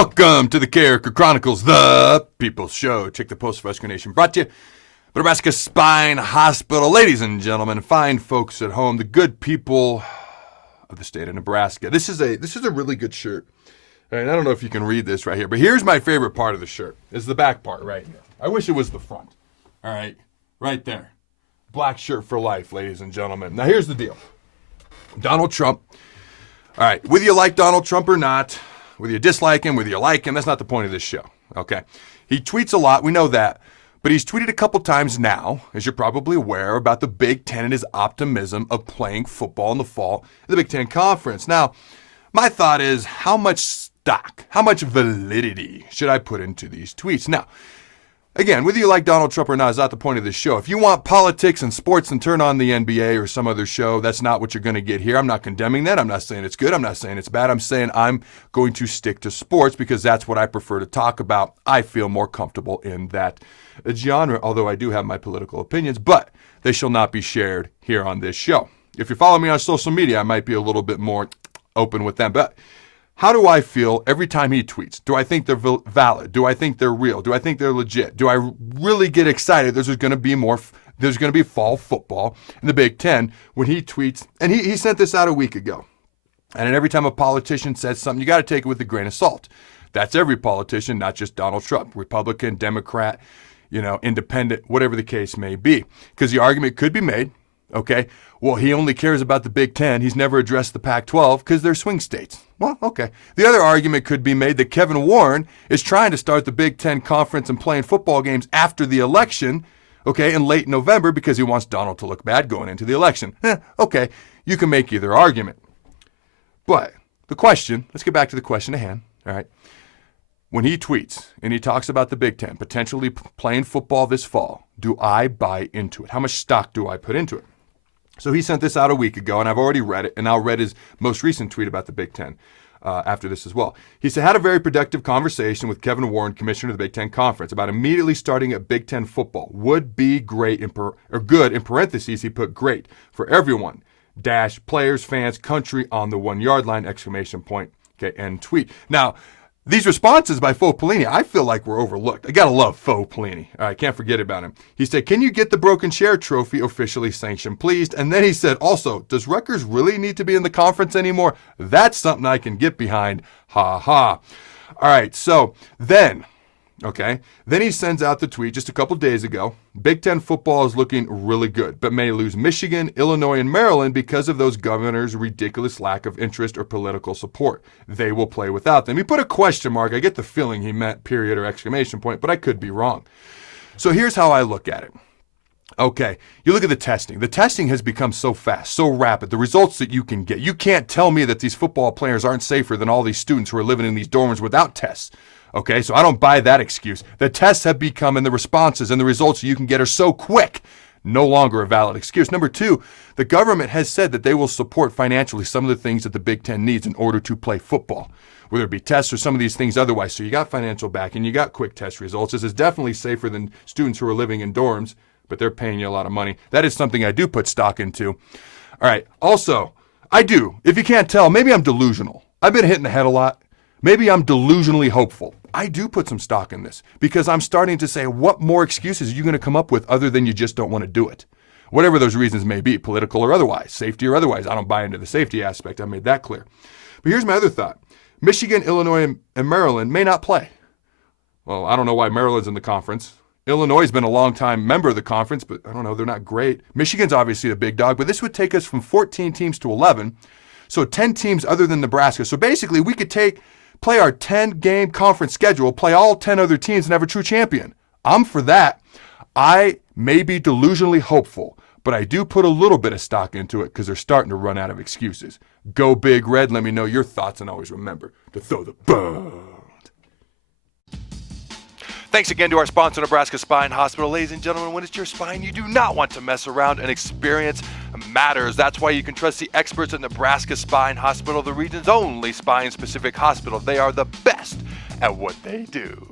Welcome to the Carriker Chronicles, the People's Show. Check the post for Rescue Nation. Brought to you by Nebraska Spine Hospital. Ladies and gentlemen, fine folks at home, the good people of the state of Nebraska. This is a really good shirt. All right, I don't know if you can read this right here, but here's my favorite part of the shirt. It's the back part right here. I wish it was the front. All right, right there. Black shirt for life, ladies and gentlemen. Now here's the deal. Donald Trump. All right, whether you like Donald Trump or not, whether you dislike him, whether you like him, that's not the point of this show, okay? He tweets a lot, we know that, but he's tweeted a couple times now, as you're probably aware, about the Big Ten and his optimism of playing football in the fall in the Big Ten Conference. Now, my thought is, how much stock, how much validity should I put into these tweets? Now, again, whether you like Donald Trump or not is not the point of this show. If you want politics and sports and turn on the NBA or some other show, that's not what you're going to get here. I'm not condemning that. I'm not saying it's good. I'm not saying it's bad. I'm saying I'm going to stick to sports because that's what I prefer to talk about. I feel more comfortable in that genre, although I do have my political opinions, but they shall not be shared here on this show. If you follow me on social media, I might be a little bit more open with them, but how do I feel every time he tweets? Do I think they're valid? Do I think they're real? Do I think they're legit? Do I really get excited there's going to be fall football in the Big Ten when he tweets? And he sent this out a week ago. And every time a politician says something, you got to take it with a grain of salt. That's every politician, not just Donald Trump, Republican, Democrat, independent, whatever the case may be. Because the argument could be made, okay, well, he only cares about the Big Ten. He's never addressed the Pac-12 because they're swing states. Well, okay. The other argument could be made that Kevin Warren is trying to start the Big Ten Conference and playing football games after the election, okay, in late November because he wants Donald to look bad going into the election. Okay, you can make either argument. But the question, let's get back to the question at hand, all right? When he tweets and he talks about the Big Ten potentially playing football this fall, do I buy into it? How much stock do I put into it? So he sent this out a week ago, and I've already read it, and I'll read his most recent tweet about the Big Ten after this as well. He said, had a very productive conversation with Kevin Warren, commissioner of the Big Ten Conference, about immediately starting at Big Ten football. Would be great, or good, in parentheses, he put great, for everyone, dash, players, fans, country on the 1 yard line, exclamation point, okay, end tweet. Now, these responses by Faux Pelini, I feel like we're overlooked. I gotta love Faux Pelini. All right, can't forget about him. He said, can you get the Broken Chair trophy officially sanctioned, please? And then he said, also, does Rutgers really need to be in the conference anymore? That's something I can get behind. Ha ha. All right, so then he sends out the tweet just a couple days ago. Big Ten football is looking really good, but may lose Michigan, Illinois, and Maryland because of those governors' ridiculous lack of interest or political support. They will play without them. He put a question mark. I get the feeling he meant period or exclamation point, but I could be wrong. So here's how I look at it. Okay, you look at the testing. The testing has become so fast, so rapid. The results that you can get. You can't tell me that these football players aren't safer than all these students who are living in these dorms without tests. Okay, so I don't buy that excuse. The tests have become, and the responses and the results you can get are so quick, no longer a valid excuse. Number two, the government has said that they will support financially some of the things that the Big Ten needs in order to play football, whether it be tests or some of these things otherwise. So you got financial backing, you got quick test results. This is definitely safer than students who are living in dorms, but they're paying you a lot of money. That is something I do put stock into. All right, also, I do. If you can't tell, maybe I'm delusional. I've been hitting the head a lot. Maybe I'm delusionally hopeful. I do put some stock in this because I'm starting to say, what more excuses are you going to come up with other than you just don't want to do it? Whatever those reasons may be, political or otherwise, safety or otherwise. I don't buy into the safety aspect. I made that clear. But here's my other thought. Michigan, Illinois, and Maryland may not play. Well, I don't know why Maryland's in the conference. Illinois has been a long-time member of the conference, but I don't know, they're not great. Michigan's obviously the big dog, but this would take us from 14 teams to 11, so 10 teams other than Nebraska. So basically, we could play our 10-game conference schedule, play all 10 other teams, and have a true champion. I'm for that. I may be delusionally hopeful, but I do put a little bit of stock into it because they're starting to run out of excuses. Go Big Red. Let me know your thoughts, and always remember to throw the bone. Thanks again to our sponsor, Nebraska Spine Hospital. Ladies and gentlemen, when it's your spine, you do not want to mess around, and experience matters. That's why you can trust the experts at Nebraska Spine Hospital, the region's only spine-specific hospital. They are the best at what they do.